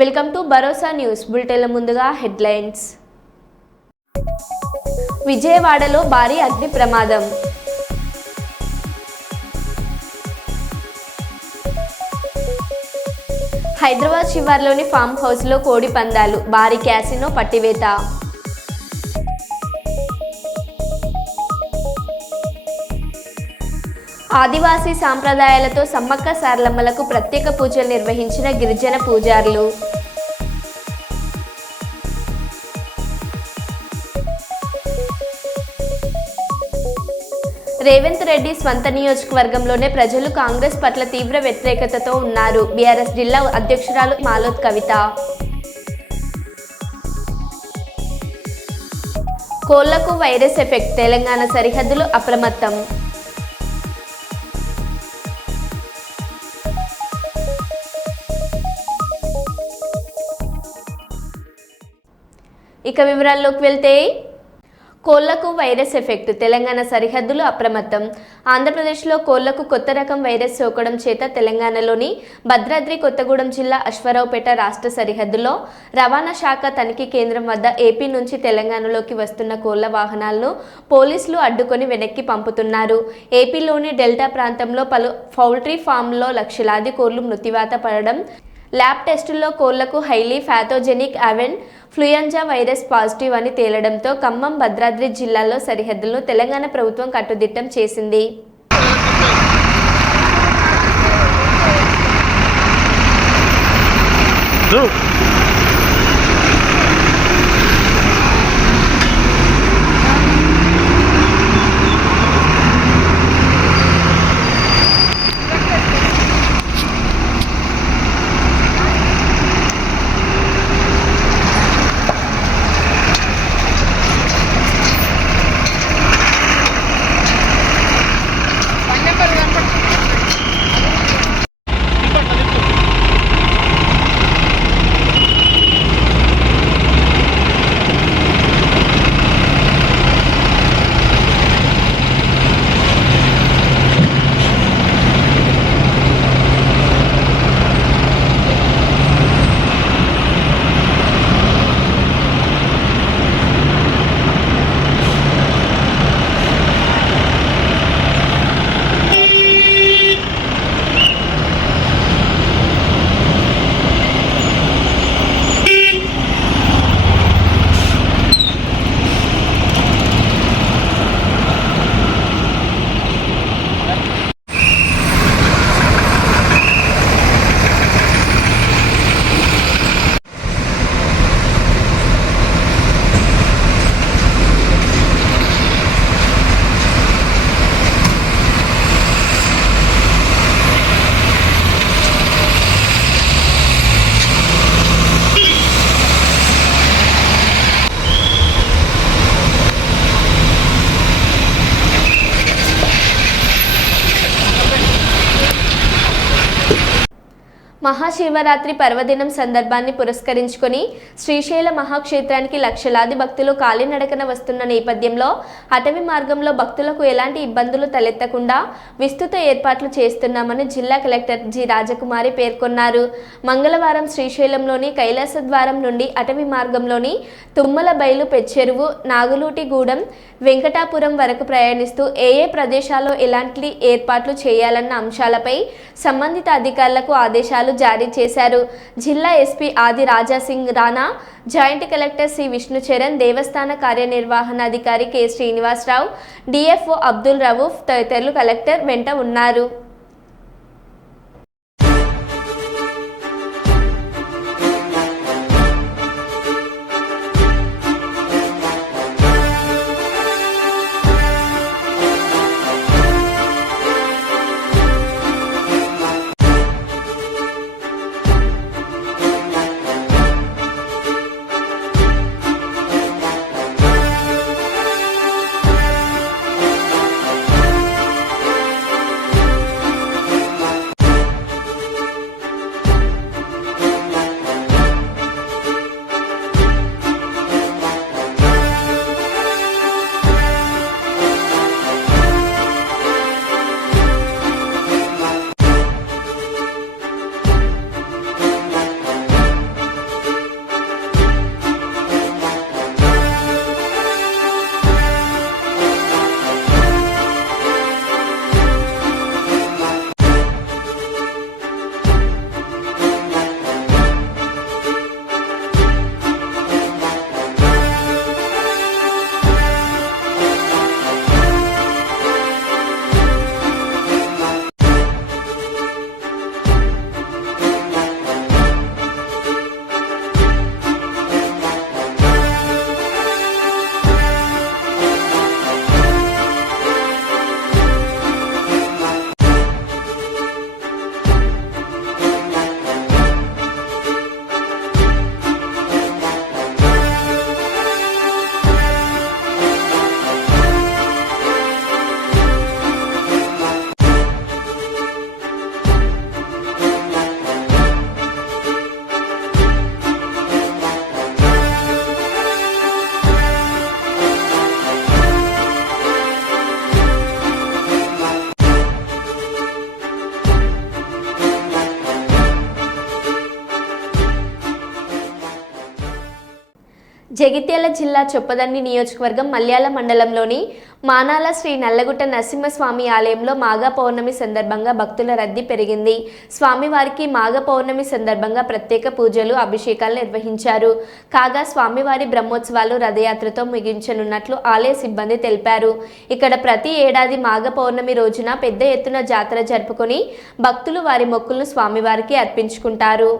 Welcome to Bharosa news బులెటిన్ల ముందుగా headlines. విజయవాడలో భారీ అగ్ని ప్రమాదం. హైదరాబాద్ శివార్లోని ఫామ్ హౌస్లో కోడి పందాలు, భారీ క్యాసినో పట్టివేత. ఆదివాసీ సాంప్రదాయాలతో సమ్మక్క సారలమ్మలకు ప్రత్యేక పూజలు నిర్వహించిన గిరిజన పూజారులు. రేవంత్ రెడ్డి స్వంత నియోజకవర్గంలోనే ప్రజలు కాంగ్రెస్ పట్ల తీవ్ర వ్యతిరేకతతో ఉన్నారు. బీఆర్ఎస్ జిల్లా అధ్యక్షురాలు మాలోత్ కవిత. కోళ్లకు వైరస్ ఎఫెక్ట్, తెలంగాణ సరిహద్దులు అప్రమత్తం. ఇక వివరాల్లోకి వెళ్తే, కోళ్లకు వైరస్ ఎఫెక్ట్, తెలంగాణ సరిహద్దులు అప్రమత్తం. ఆంధ్రప్రదేశ్లో కోళ్లకు కొత్త రకం వైరస్ సోకడం చేత తెలంగాణలోని భద్రాద్రి కొత్తగూడెం జిల్లా అశ్వారావుపేట రాష్ట్ర సరిహద్దులో రవాణా శాఖ తనిఖీ కేంద్రం వద్ద ఏపీ నుంచి తెలంగాణలోకి వస్తున్న కోళ్ల వాహనాలను పోలీసులు అడ్డుకొని వెనక్కి పంపుతున్నారు. ఏపీలోని డెల్టా ప్రాంతంలో పలు పౌల్ట్రీ ఫామ్లో లక్షలాది కోళ్లు మృత్యువాత పడడం, ల్యాబ్ టెస్టుల్లో కోళ్లకు highly pathogenic avian influenza virus positive అని తేలడంతో ఖమ్మం, భద్రాద్రి జిల్లాల్లో సరిహద్దులను తెలంగాణ ప్రభుత్వం కట్టుదిట్టం చేసింది. మహాశివరాత్రి పర్వదినం సందర్భాన్ని పురస్కరించుకొని శ్రీశైల మహాక్షేత్రానికి లక్షలాది భక్తులు కాలినడకన వస్తున్న నేపథ్యంలో అటవీ మార్గంలో భక్తులకు ఎలాంటి ఇబ్బందులు తలెత్తకుండా విస్తృత ఏర్పాట్లు చేస్తున్నామని జిల్లా కలెక్టర్ జి రాజకుమారి పేర్కొన్నారు. మంగళవారం శ్రీశైలంలోని కైలాస ద్వారం నుండి అటవీ మార్గంలోని తుమ్మలబైలు, పెచ్చెరువు, నాగులూటిగూడెం, వెంకటాపురం వరకు ప్రయాణిస్తూ ఏ ప్రదేశాల్లో ఎలాంటి ఏర్పాట్లు చేయాలన్న అంశాలపై సంబంధిత అధికారులకు ఆదేశాలు జారీ చేశారు. జిల్లా SP Adi Rajasingh Rana, joint collector C Vishnucharan, దేవస్థాన కార్యనిర్వహణాధికారి కె శ్రీనివాసరావు, డిఎఫ్ఓ అబ్దుల్ రవూఫ్ తదితరులు కలెక్టర్ వెంట ఉన్నారు. జగిత్యాల జిల్లా చొప్పదండి నియోజకవర్గం మల్యాల మండలంలోని మానాల శ్రీ నల్లగుట్ట నరసింహస్వామి ఆలయంలో మాఘ పౌర్ణమి సందర్భంగా భక్తుల రద్దీ పెరిగింది. స్వామివారికి మాఘ పౌర్ణమి సందర్భంగా ప్రత్యేక పూజలు, అభిషేకాలు నిర్వహించారు. కాగా స్వామివారి బ్రహ్మోత్సవాలు రథయాత్రతో ముగించనున్నట్లు ఆలయ సిబ్బంది తెలిపారు. ఇక్కడ ప్రతి ఏడాది మాఘ పౌర్ణమి రోజున పెద్ద ఎత్తున జాతర జరుపుకొని భక్తులు వారి మొక్కులను స్వామివారికి అర్పించుకుంటారు.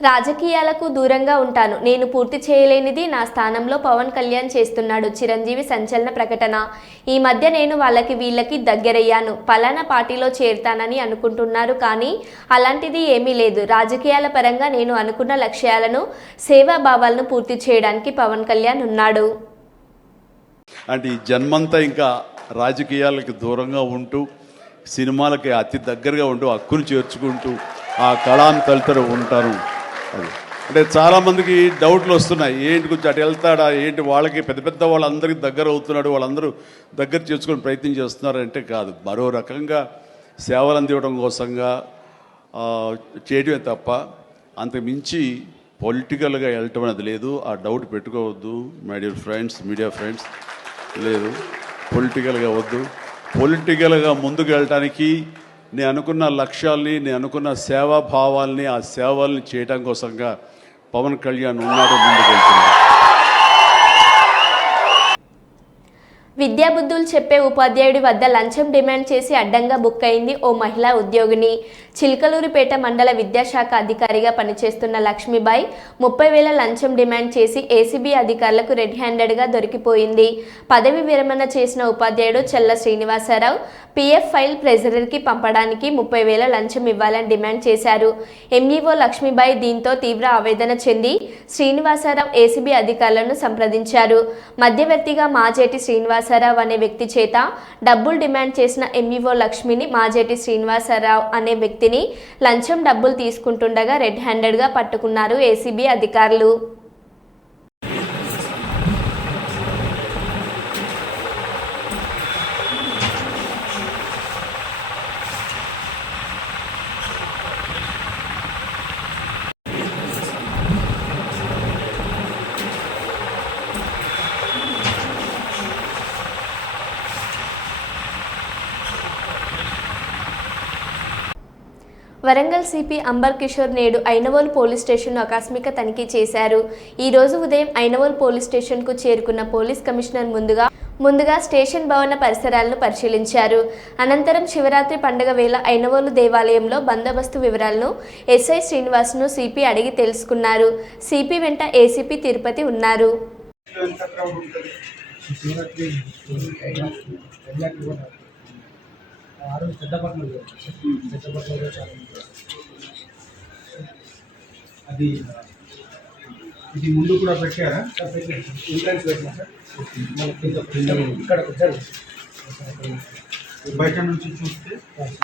రాజకీయాలకు దూరంగా ఉంటాను, నేను పూర్తి చేయలేనిది నా స్థానంలో పవన్ కళ్యాణ్ చేస్తున్నాడు. చిరంజీవి సంచలన ప్రకటన. ఈ మధ్య నేను వాళ్ళకి వీళ్ళకి దగ్గరయ్యాను, పలానా పార్టీలో చేరుతానని అనుకుంటున్నారు, కానీ అలాంటిది ఏమీ లేదు. రాజకీయాల పరంగా నేను అనుకున్న లక్ష్యాలను, సేవాభావాలను పూర్తి చేయడానికి పవన్ కళ్యాణ్ ఉన్నాడు. అంటే ఈ జన్మంతా ఇంకా రాజకీయాలకు దూరంగా ఉంటూ, సినిమాలకి అతి దగ్గరగా ఉంటూ, హక్కును చేర్చుకుంటూ ఆ కళాను తలుతూ ఉంటారు. అది అంటే చాలామందికి డౌట్లు వస్తున్నాయి, ఏంటి కొంచెం అటు వెళ్తాడా ఏంటి, వాళ్ళకి పెద్ద పెద్ద వాళ్ళందరికీ దగ్గర అవుతున్నాడు, వాళ్ళందరూ దగ్గర చేసుకుని ప్రయత్నం చేస్తున్నారంటే కాదు, మరో రకంగా సేవలు అందివ్వడం కోసంగా చేయడమే తప్ప అంతకు మించి పొలిటికల్గా వెళ్ళటం అనేది లేదు. ఆ డౌట్ పెట్టుకోవద్దు my dear friends, media friends. లేదు, పొలిటికల్గా వద్దు. పొలిటికల్గా ముందుకు వెళ్ళటానికి నేను అనుకున్న లక్ష్యాల్ని, నేను అనుకున్న సేవాభావాల్ని, ఆ సేవల్ని చేయడం కోసంగా పవన్ కళ్యాణ్ ఉన్నాడు, ముందుకు వెళ్తున్నాడు. విద్యాబుద్ధులు చెప్పే ఉపాధ్యాయుడి వద్ద లంచం డిమాండ్ చేసి అడ్డంగా బుక్ అయింది ఓ మహిళా ఉద్యోగిని. చిల్కలూరిపేట మండల విద్యాశాఖ అధికారిగా పనిచేస్తున్న లక్ష్మీబాయి 30,000 లంచం డిమాండ్ చేసి ఏసీబీ అధికారులకు రెడ్ హ్యాండెడ్గా దొరికిపోయింది. పదవి విరమణ చేసిన ఉపాధ్యాయుడు చెల్ల శ్రీనివాసరావు పీఎఫ్ ఫైల్ ట్రెజరీకి పంపడానికి 30,000 లంచం ఇవ్వాలని డిమాండ్ చేశారు. ఎంఈఓ లక్ష్మీబాయి దీంతో తీవ్ర ఆవేదన చెంది శ్రీనివాసరావు ఏసీబీ అధికారులను సంప్రదించారు. మధ్యవర్తిగా మాజేటి శ్రీనివాసరావు అనే వ్యక్తి చేత డబ్బులు డిమాండ్ చేసిన ఎంఈఓ లక్ష్మిని మాజేటి శ్రీనివాసరావు అనే వ్యక్తిని లంచం డబ్బులు తీసుకుంటుండగా రెడ్ హ్యాండెడ్గా పట్టుకున్నారు ఏసీబీ అధికారులు. వరంగల్ సిపి అంబర్ కిషోర్ నేడు ఐనవోలు పోలీస్ స్టేషన్ను ఆకస్మిక తనిఖీ చేశారు. ఈ రోజు ఉదయం ఐనవోలు పోలీస్ స్టేషన్కు చేరుకున్న పోలీస్ కమిషనర్ ముందుగా స్టేషన్ భవన పరిసరాలను పరిశీలించారు. అనంతరం శివరాత్రి పండుగ వేళ ఐనవోలు దేవాలయంలో బందోబస్తు వివరాలను ఎస్ఐ శ్రీనివాస్ను సిపి అడిగి తెలుసుకున్నారు. సిపి వెంట ఏసీపీ తిరుపతి ఉన్నారు. అది ఇది ముందు కూడా పెట్టారా? ఎంట్రన్స్ పెట్టినా సార్. ఇక్కడ బయట నుంచి చూస్తే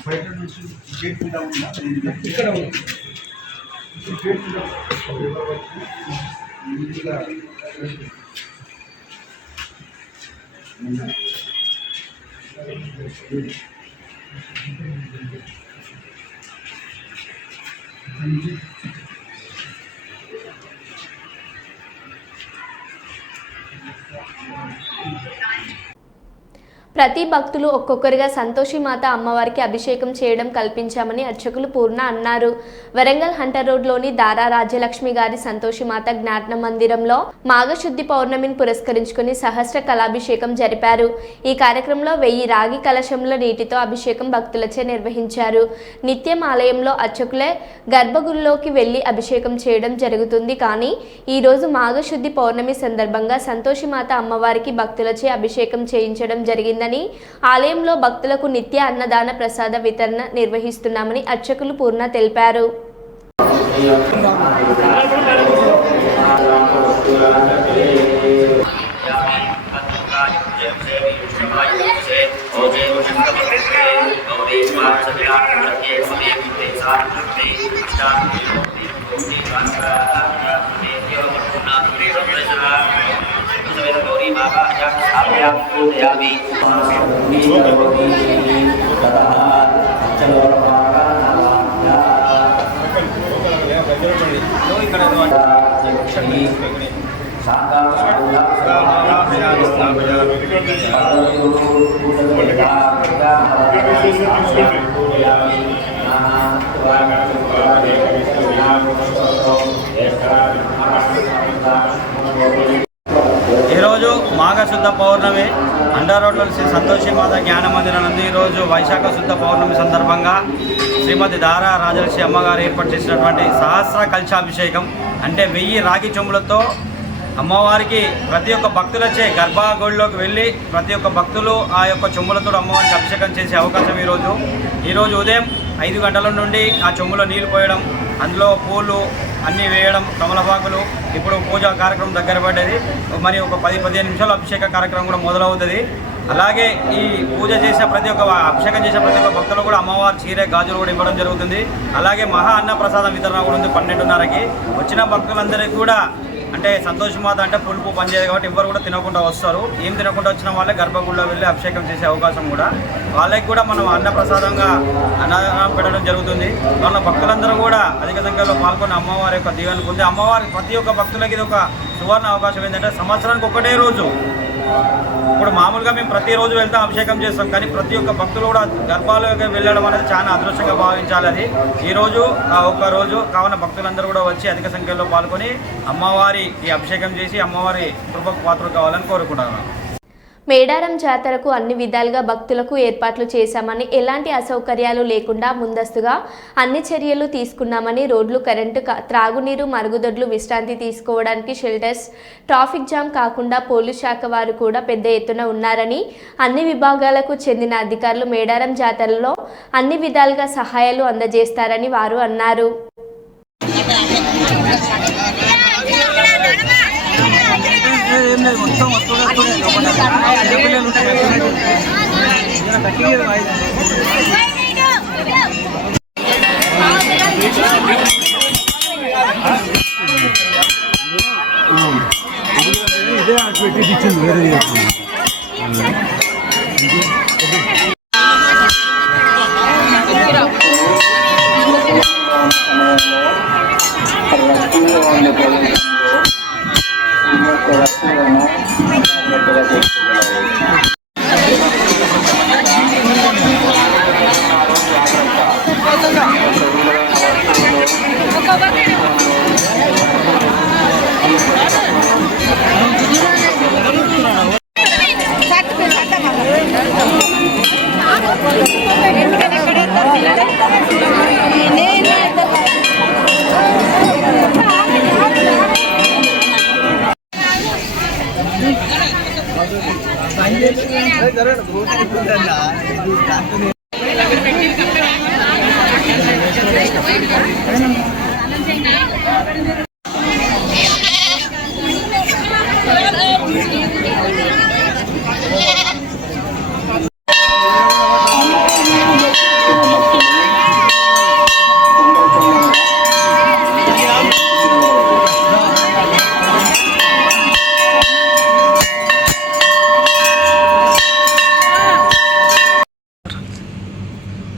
బయట నుంచి గేట్ మీద ఉందా? ఇక్కడ ఉంది. గేట్ మీద ప్రతి భక్తులు ఒక్కొక్కరిగా సంతోషిమాత అమ్మవారికి అభిషేకం చేయడం కల్పించామని అర్చకులు పూర్ణ అన్నారు. వరంగల్ హంటర్ రోడ్లోని దారా రాజ్యలక్ష్మి గారి సంతోషిమాత జ్ఞాన మందిరంలో మాఘశుద్ధి పౌర్ణమిని పురస్కరించుకుని సహస్ర కళాభిషేకం జరిపారు. ఈ కార్యక్రమంలో 1000 రాగి కలశంలో నీటితో అభిషేకం భక్తులచే నిర్వహించారు. నిత్యం ఆలయంలో అర్చకులే గర్భగుడిలోకి వెళ్లి అభిషేకం చేయడం జరుగుతుంది. కానీ ఈ రోజు మాఘశుద్ధి పౌర్ణమి సందర్భంగా సంతోషిమాత అమ్మవారికి భక్తులచే అభిషేకం చేయించడం జరిగింది. ఆలయంలో భక్తులకు నిత్య అన్నదాన ప్రసాద వితరణ నిర్వహిస్తున్నామని అర్చకులు పూర్ణ తెలిపారు. ఈరోజు మాఘశుద్ధ పౌర్ణమి హంటర్ రోడ్లో శ్రీ సంతోషిమాత జ్ఞాన మందిరం నందు ఈరోజు వైశాఖ శుద్ధ పౌర్ణమి సందర్భంగా శ్రీమతి దారా రాజలక్ష్మి అమ్మగారు ఏర్పాటు చేసినటువంటి సహస్ర కలశాభిషేకం అంటే 1000 రాగి చెంబులతో అమ్మవారికి ప్రతి ఒక్క భక్తులచే గర్భగుడిలోకి వెళ్ళి ప్రతి ఒక్క భక్తులు ఆ యొక్క చెంబులతో అమ్మవారికి అభిషేకం చేసే అవకాశం ఈరోజు ఉదయం 5 గంటల నుండి ఆ చెంబులో నీళ్లు పోయడం, అందులో పూలు అన్నీ వేయడం, కమలపాకులు. ఇప్పుడు పూజా కార్యక్రమం దగ్గర పడ్డది. మరి ఒక 10-15 నిమిషాలు అభిషేక కార్యక్రమం కూడా మొదలవుతుంది. అలాగే ఈ పూజ చేసే ప్రతి ఒక్క అభిషేకం చేసే ప్రతి ఒక్క భక్తులు కూడా అమ్మవారి చీరే గాజులు కూడా ఇవ్వడం జరుగుతుంది. అలాగే మహా అన్న ప్రసాదం వితరణ కూడా ఉంది 12:30కి. వచ్చిన భక్తులందరికీ కూడా అంటే సంతోషమాత అంటే పులుపు పనిచేయదు కాబట్టి ఎవరు కూడా తినకుండా వస్తారు. ఏం తినకుండా వచ్చిన వాళ్ళే గర్భగుడిలో వెళ్ళి అభిషేకం చేసే అవకాశం కూడా వాళ్ళకి కూడా మనం అన్న ప్రసాదంగా అన్నదానం పెట్టడం జరుగుతుంది. వాళ్ళ భక్తులందరూ కూడా అధిక సంఖ్యలో పాల్గొని అమ్మవారి యొక్క దీవెన పొంది అమ్మవారి ప్రతి ఒక్క భక్తులకి ఇది ఒక సువర్ణ అవకాశం ఏంటంటే సంవత్సరానికి ఒకటే రోజు. ఇప్పుడు మామూలుగా మేము ప్రతిరోజు వెళ్తాం అభిషేకం చేస్తాం, కానీ ప్రతి ఒక్క భక్తులు కూడా గర్భాలలోకి వెళ్ళడం అనేది చాలా అదృష్టంగా భావించాలి. అది ఈరోజు ఒక్క రోజు కావున భక్తులందరూ కూడా వచ్చి అధిక సంఖ్యలో పాల్గొని అమ్మవారి ఈ అభిషేకం చేసి అమ్మవారి కృపకు పాత్రలు కావాలని కోరుకుంటున్నాను. మేడారం జాతరకు అన్ని విధాలుగా భక్తులకు ఏర్పాట్లు చేశామని, ఎలాంటి అసౌకర్యాలు లేకుండా ముందస్తుగా అన్ని చర్యలు తీసుకున్నామని, రోడ్లు, కరెంటు, త్రాగునీరు, మరుగుదొడ్లు, విశ్రాంతి తీసుకోవడానికి షెల్టర్స్, ట్రాఫిక్ జామ్ కాకుండా పోలీస్ శాఖ వారు కూడా పెద్ద ఎత్తున ఉన్నారని, అన్ని విభాగాలకు చెందిన అధికారులు మేడారం జాతరలో అన్ని విధాలుగా సహాయాలు అందజేస్తారని వారు అన్నారు.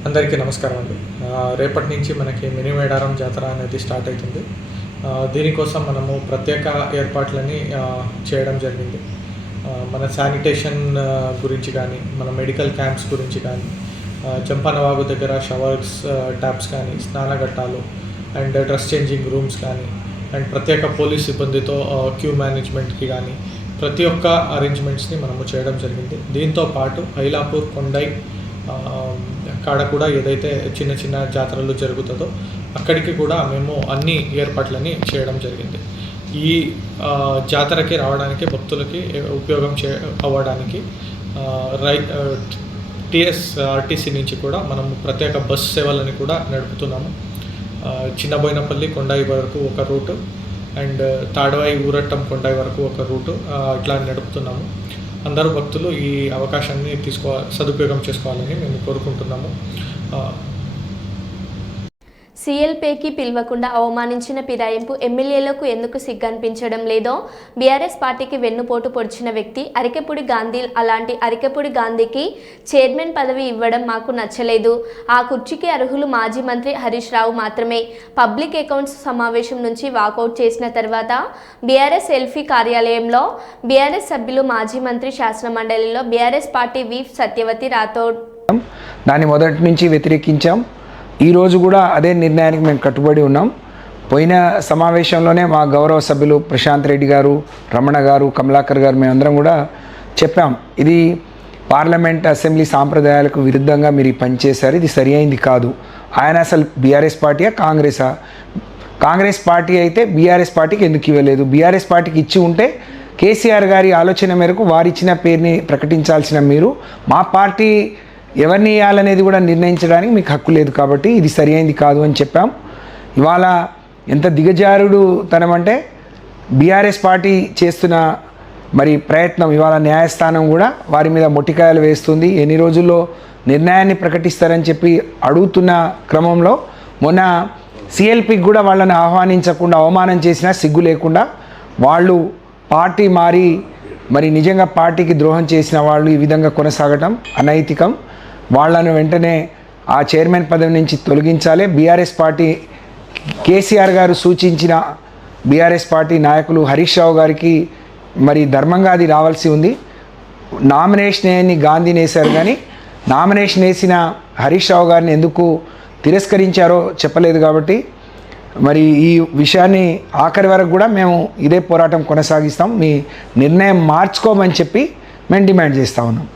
అందరికీ నమస్కారం అండి. రేపటి నుంచి మనకి మినీ మేడారం జాతర అనేది స్టార్ట్ అవుతుంది. దీనికోసం మనము ప్రత్యేక ఏర్పాట్లని చేయడం జరిగింది. మన శానిటేషన్ గురించి కానీ, మన మెడికల్ క్యాంప్స్ గురించి కానీ, చంపానవాగు దగ్గర షవర్స్, ట్యాప్స్ కానీ, స్నానఘట్టాలు అండ్ డ్రెస్ చేంజింగ్ రూమ్స్ కానీ, అండ్ ప్రత్యేక పోలీస్ సిబ్బందితో క్యూ మేనేజ్మెంట్కి కానీ ప్రతి ఒక్క అరేంజ్మెంట్స్ని మనము చేయడం జరిగింది. దీంతో పాటు ఐలాపూర్, కొండై కాడ కూడా ఏదైతే చిన్న చిన్న జాతరలు జరుగుతుందో అక్కడికి కూడా మేము అన్ని ఏర్పాట్లని చేయడం జరిగింది. ఈ జాతరకి రావడానికి భక్తులకి ఉపయోగం అవ్వడానికి టీఎస్ఆర్టీసీ నుంచి కూడా మనము ప్రత్యేక బస్ సేవలని కూడా నడుపుతున్నాము. చిన్నబోయినపల్లి కొండాయి వరకు ఒక రూటు అండ్ తాడవాయి ఊరట్టం కొండాయి వరకు ఒక రూటు ఇట్లా నడుపుతున్నాము. అందరూ భక్తులు ఈ అవకాశాన్ని సదుపయోగం చేసుకోవాలని మేము కోరుకుంటున్నాము. సీఎల్పీకి పిలవకుండా అవమానించిన ఫిరాయింపు ఎమ్మెల్యేలకు ఎందుకు సిగ్గనిపించడం లేదో బీఆర్ఎస్ పార్టీకి వెన్నుపోటు పొడిచిన వ్యక్తి అరికెపూడి గాంధీ. అలాంటి అరికెపూడి గాంధీకి చైర్మన్ పదవి ఇవ్వడం మాకు నచ్చలేదు. ఆ కుర్చీకి అర్హులు మాజీ మంత్రి హరీష్ రావు మాత్రమే. పబ్లిక్ అకౌంట్స్ సమావేశం నుంచి వాకౌట్ చేసిన తర్వాత బీఆర్ఎస్ ఎల్ఫీ కార్యాలయంలో బీఆర్ఎస్ సభ్యులు, మాజీ మంత్రి, శాసన మండలిలో బీఆర్ఎస్ పార్టీ వీప్ సత్యవతి రాథోడ్ దాన్ని మొదటి నుంచి వ్యతిరేకించాం. ఈరోజు కూడా అదే నిర్ణయానికి మేము కట్టుబడి ఉన్నాం. పోయిన సమావేశంలోనే మా గౌరవ సభ్యులు ప్రశాంత్ రెడ్డి గారు, రమణ గారు, కమలాకర్ గారు మేమందరం కూడా చెప్పాం, ఇది పార్లమెంట్ అసెంబ్లీ సాంప్రదాయాలకు విరుద్ధంగా మీరు పనిచేశారు, ఇది సరి అయింది కాదు. ఆయన అసలు బీఆర్ఎస్ పార్టీయా కాంగ్రెసా? కాంగ్రెస్ పార్టీ అయితే బీఆర్ఎస్ పార్టీకి ఎందుకు ఇవ్వలేదు? బీఆర్ఎస్ పార్టీకి ఇచ్చి ఉంటే కేసీఆర్ గారి ఆలోచన మేరకు వారిచ్చిన పేరుని ప్రకటించాల్సిన మీరు మా పార్టీ ఎవరిని ఇవ్వాలనేది కూడా నిర్ణయించడానికి మీకు హక్కు లేదు. కాబట్టి ఇది సరి అయింది కాదు అని చెప్పాం. ఇవాళ ఎంత దిగజారుడు తనమంటే బీఆర్ఎస్ పార్టీ చేస్తున్న మరి ప్రయత్నం, ఇవాళ న్యాయస్థానం కూడా వారి మీద మొట్టికాయలు వేస్తుంది. ఎన్ని రోజుల్లో నిర్ణయాన్ని ప్రకటిస్తారని చెప్పి అడుగుతున్న క్రమంలో మొన్న సిఎల్పికి కూడా వాళ్ళని ఆహ్వానించకుండా అవమానం చేసినా సిగ్గు లేకుండా వాళ్ళు పార్టీ మారి మరి నిజంగా పార్టీకి ద్రోహం చేసిన వాళ్ళు ఈ విధంగా కొనసాగటం అనైతికం. వాళ్ళను వెంటనే ఆ చైర్మన్ పదవి నుంచి తొలగించాలి. బీఆర్ఎస్ పార్టీ కేసీఆర్ గారు సూచించిన బీఆర్ఎస్ పార్టీ నాయకులు హరీష్ రావు గారికి మరి ధర్మంగా అది రావాల్సి ఉంది. నామినేషన్ వేయని గాంధీని వేశారు, కానీ నామినేషన్ వేసిన హరీష్ రావు గారిని ఎందుకు తిరస్కరించారో చెప్పలేదు. కాబట్టి మరి ఈ విషయాన్ని ఆఖరి వరకు కూడా మేము ఇదే పోరాటం కొనసాగిస్తాం. మీ నిర్ణయం మార్చుకోమని చెప్పి మేము డిమాండ్ చేస్తూ ఉన్నాం.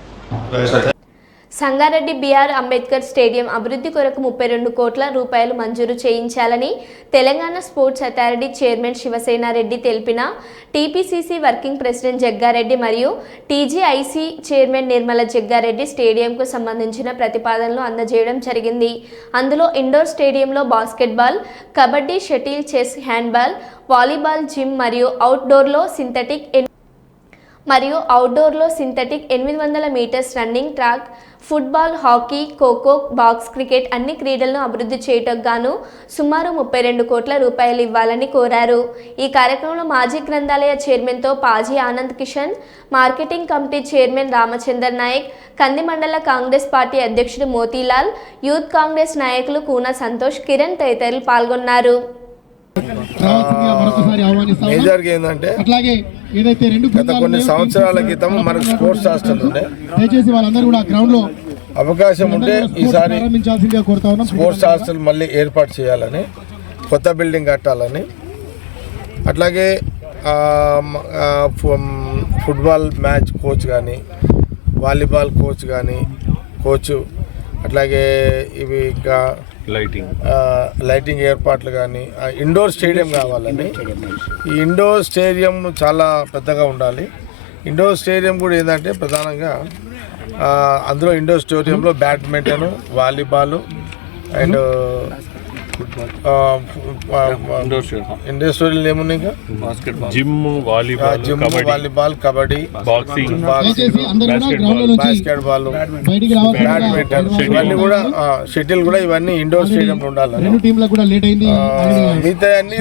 సంగారెడ్డి బీఆర్ అంబేద్కర్ స్టేడియం అభివృద్ధి కొరకు 32 కోట్ల రూపాయలు మంజూరు చేయించాలని Telangana sports authority chairman Sivasenareddy తెలిపిన టీపీసీసీ వర్కింగ్ ప్రెసిడెంట్ జగ్గారెడ్డి మరియు టీజీఐసీ చైర్మన్ నిర్మల జగ్గారెడ్డి స్టేడియంకు సంబంధించిన ప్రతిపాదనలు అందజేయడం జరిగింది. అందులో ఇండోర్ స్టేడియంలో basketball, kabaddi, shuttle, chess, handball, volleyball, gym మరియు అవుట్డోర్లో synthetic 800 metres running track, football, hockey, kho-kho, box cricket అన్ని క్రీడలను అభివృద్ధి చేయటకు గాను సుమారు 32 కోట్ల రూపాయలు ఇవ్వాలని కోరారు. ఈ కార్యక్రమంలో మాజీ గ్రంథాలయ చైర్మన్తో పాజీ Anand Kishan, marketing committee chairman Ramachandar Naik, Kandi mandal Congress party అధ్యక్షుడు మోతీలాల్, యూత్ కాంగ్రెస్ నాయకులు కూన సంతోష్, కిరణ్ తదితరులు పాల్గొన్నారు. మేజర్గా ఏంటంటే గత కొన్ని సంవత్సరాల క్రితం మనకు స్పోర్ట్స్ హాస్టల్ ఉండే, అవకాశం ఉంటే ఈసారి స్పోర్ట్స్ హాస్టల్ మళ్ళీ ఏర్పాటు చేయాలని, కొత్త బిల్డింగ్ కట్టాలని, అట్లాగే ఫుట్బాల్ మ్యాచ్ కోచ్ కానీ, వాలీబాల్ కోచ్ కానీ అట్లాగే ఇవి ఇంకా లైటింగ్ ఏర్పాట్లు కానీ, ఇండోర్ స్టేడియం కావాలని. ఈ ఇండోర్ స్టేడియం చాలా పెద్దగా ఉండాలి. ఇండోర్ స్టేడియం కూడా ఏంటంటే ప్రధానంగా అందులో ఇండోర్ స్టేడియంలో badminton, volleyball and indoor stadium ఏమున్నాయి ఇంకా gym volleyball gym volleyball kabaddi boxing basketball badminton ఇవన్నీ కూడా షటిల్ కూడా ఇవన్నీ ఇండోర్ స్టేడియంలో ఉండాలి. మిగతా అన్ని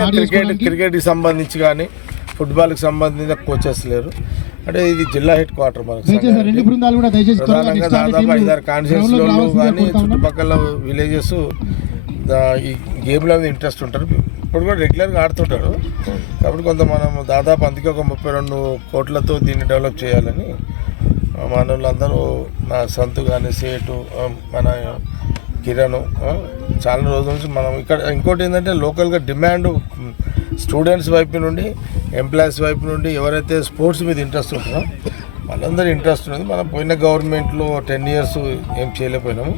క్రికెట్కి సంబంధించి కానీ ఫుట్బాల్కి సంబంధించిన కోచెస్ లేరు. అంటే ఇది జిల్లా హెడ్ క్వార్టర్ మనకు ప్రధానంగా దాదాపు 5-6 కాన్స్టిట్యూన్సీలో కానీ చుట్టుపక్కల విలేజెస్ ఈ గేమ్లో ఇంట్రెస్ట్ ఉంటారు. ఇప్పుడు కూడా రెగ్యులర్గా ఆడుతుంటారు. కాబట్టి కొంత మనం దాదాపు అందుకే ఒక 32 కోట్లతో దీన్ని డెవలప్ చేయాలని మన వాళ్ళందరూ నా సంతు కానీ సేటు మన కిరణ్ చాలా రోజుల నుంచి మనం ఇక్కడ ఇంకోటి ఏంటంటే లోకల్గా డిమాండ్ స్టూడెంట్స్ వైపు నుండి ఎంప్లాయీస్ వైపు నుండి ఎవరైతే స్పోర్ట్స్ మీద ఇంట్రెస్ట్ ఉంటుందో వాళ్ళందరూ ఇంట్రెస్ట్ ఉన్నది. మనం పోయిన గవర్నమెంట్లో 10 years ఏం చేయలేకపోయినాము.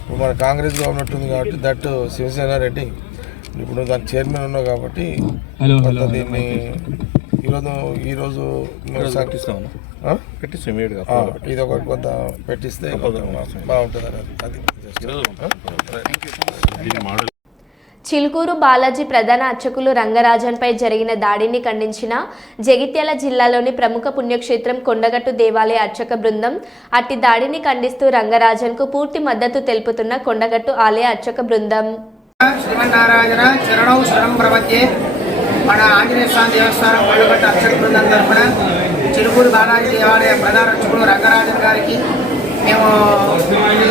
ఇప్పుడు మన కాంగ్రెస్ గవర్నమెంట్ ఉంది కాబట్టి దట్ శివసేన రెడ్డి ఇప్పుడు దాని చైర్మన్ ఉన్నావు కాబట్టి దీన్ని ఈరోజు ఇది ఒకటి కొంత పెట్టిస్తే బాగుంటుంది. అది చిలుకూరు బాలాజీ ప్రధాన అర్చకులు రంగరాజన్పై జరిగిన దాడిని ఖండించిన జగిత్యాల జిల్లాలోని ప్రముఖ పుణ్యక్షేత్రం కొండగట్టు దేవాలయ అర్చక బృందం అట్టి దాడిని ఖండిస్తూ రంగరాజన్కు పూర్తి మద్దతు తెలుపుతున్న కొండగట్టు ఆలయ అర్చక బృందం. శ్రీమన్నారాయణ చరణౌ శరణం ప్రపద్యే. మన ఆంజనేయ స్వామి దేవస్థానం కొండగట్టు అర్చక బృందం తరఫున చిలుకూరు బాలాజీ దేవాలయ ప్రధాన అర్చకులు రంగరాజన్ గారికి మేము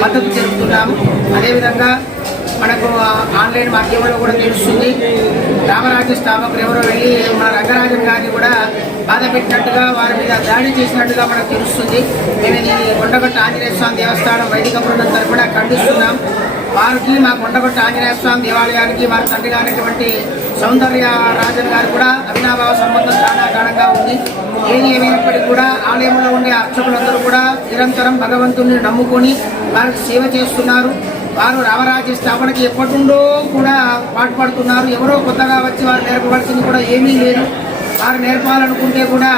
మద్దతు తెలుపుతున్నాము. అదేవిధంగా మనకు ఆన్లైన్ మాధ్యమంలో కూడా తెలుస్తుంది రామరాజ్య స్థాపకులు ఎవరో వెళ్ళి మన రంగరాజన్ గారిని కూడా బాధ పెట్టినట్టుగా వారి మీద దాడి చేసినట్టుగా మనకు తెలుస్తుంది. మేము ఇది కొండగట్టు ఆంజనేయ స్వామి దేవస్థానం వైదిక బృందం తరఫున ఖండిస్తున్నాం. వారికి మా కొండగట్టు ఆంజనేయ స్వామి దేవాలయానికి వారి తండ్రి గారినటువంటి సౌందర్య రాజన్ గారు కూడా అవినాభావ సంబంధం కారణంగా ఉంది. ఏది ఏమైనప్పటికీ కూడా ఆలయంలో ఉండే అర్చకులందరూ కూడా నిరంతరం భగవంతుని నమ్ముకొని వారికి సేవ చేస్తున్నారు. వారు రామరాజ్య స్థాపనకి ఎప్పటి నుండో కూడా పాటుపడుతున్నారు. ఎవరో కొత్తగా వచ్చి వారు నేర్పవలసింది కూడా ఏమీ లేదు. వారు నేర్పాలనుకుంటే కూడా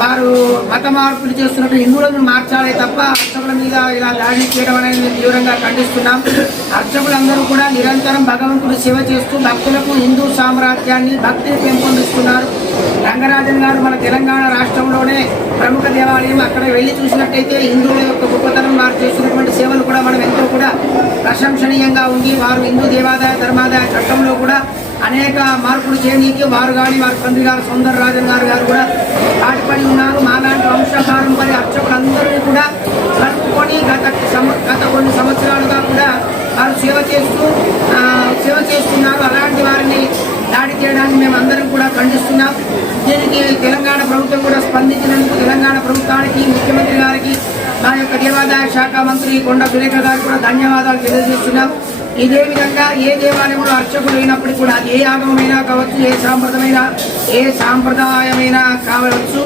వారు మత మార్పులు చేస్తున్నట్టు హిందువులను మార్చాలే తప్ప అర్చకుల మీద ఇలా దాడి చేయడం అనేది మేము తీవ్రంగా ఖండిస్తున్నాం. అర్చకులందరూ కూడా నిరంతరం భగవంతుడు సేవ చేస్తూ భక్తులకు హిందూ సామ్రాజ్యాన్ని భక్తిని పెంపొందిస్తున్నారు. రంగరాజన్ గారు మన తెలంగాణ రాష్ట్రంలోనే ప్రముఖ దేవాలయం. అక్కడ వెళ్ళి చూసినట్టయితే హిందువుల యొక్క గొప్పతనం వారు చేస్తున్నటువంటి సేవలు కూడా మనం ఎంతో కూడా ప్రశంసనీయంగా ఉంది. వారు హిందూ దేవాదాయ ధర్మాదాయ చట్టంలో కూడా అనేక మార్పులు చేయడానికి వారు కానీ వారి తండ్రి గారు సౌందరరాజన్ గారు కూడా పాటుపడి ఉన్నారు. మాలాంటి వంశపారంపర్య అర్చకులందరూ కూడా కలుపుకొని గత కొన్ని సంవత్సరాలుగా కూడా వారు సేవ చేస్తున్నారు. అలాంటి వారిని దాడి చేయడానికి మేము అందరం కూడా ఖండిస్తున్నాం. దీనికి తెలంగాణ ప్రభుత్వం కూడా స్పందించినందుకు తెలంగాణ ప్రభుత్వానికి ముఖ్యమంత్రి గారికి మా యొక్క దేవాదాయ శాఖ మంత్రి కొండ సురేఖ గారికి కూడా ధన్యవాదాలు తెలియజేస్తున్నాం. ఇదే విధంగా ఏ దేవాలయంలో అర్చకులు అయినప్పటికీ కూడా ఏ ఆగమమైనా కావచ్చు, ఏ సాంప్రదాయమైనా కావచ్చు,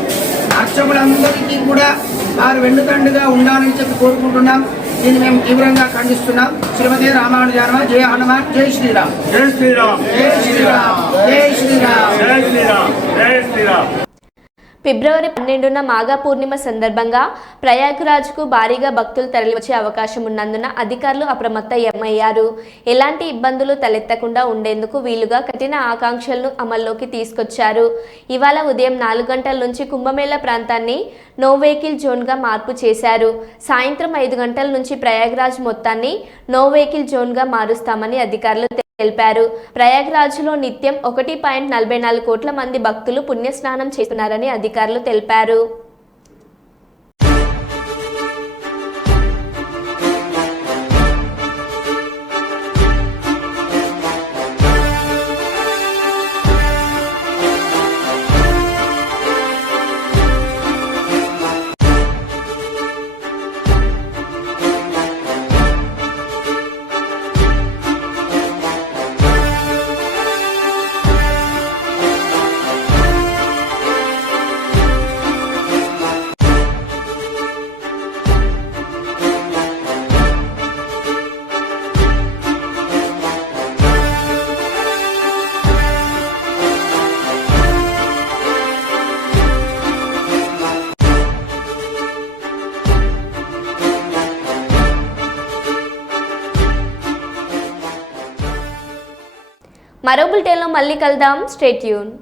అర్చకులందరికీ కూడా వారు వెన్నుదండుగా ఉండాలని చెప్పి కోరుకుంటున్నాం. దీన్ని మేము తీవ్రంగా ఖండిస్తున్నాం. శ్రీమతి రామానుజానమ జయ హనుమాన్ జై శ్రీరామ్. జై శ్రీరామ్. జై శ్రీరామ్. జై శ్రీరామ్. జై శ్రీరామ్. జై శ్రీరామ్. ఫిబ్రవరి 12న మాఘ పూర్ణిమ సందర్భంగా ప్రయాగ్రాజ్కు భారీగా భక్తులు తరలివచ్చే అవకాశం ఉన్నందున అధికారులు అప్రమత్తమయ్యారు. ఎలాంటి ఇబ్బందులు తలెత్తకుండా ఉండేందుకు వీలుగా కఠిన ఆకాంక్షలను అమల్లోకి తీసుకొచ్చారు. ఇవాళ ఉదయం 4 గంటల నుంచి కుంభమేళా ప్రాంతాన్ని నో వెహికల్ జోన్గా మార్పు చేశారు. సాయంత్రం 5 గంటల నుంచి ప్రయాగ్రాజ్ మొత్తాన్ని నో వెహికల్ జోన్గా మారుస్తామని అధికారులు తెలిపారు. ప్రయాగ్రాజ్లో నిత్యం 1.44 కోట్ల మంది భక్తులు పుణ్యస్నానం చేస్తున్నారని అధికారులు తెలిపారు. మరో బులెటిన్లో మళ్ళీ కలుద్దాం. Stay tune.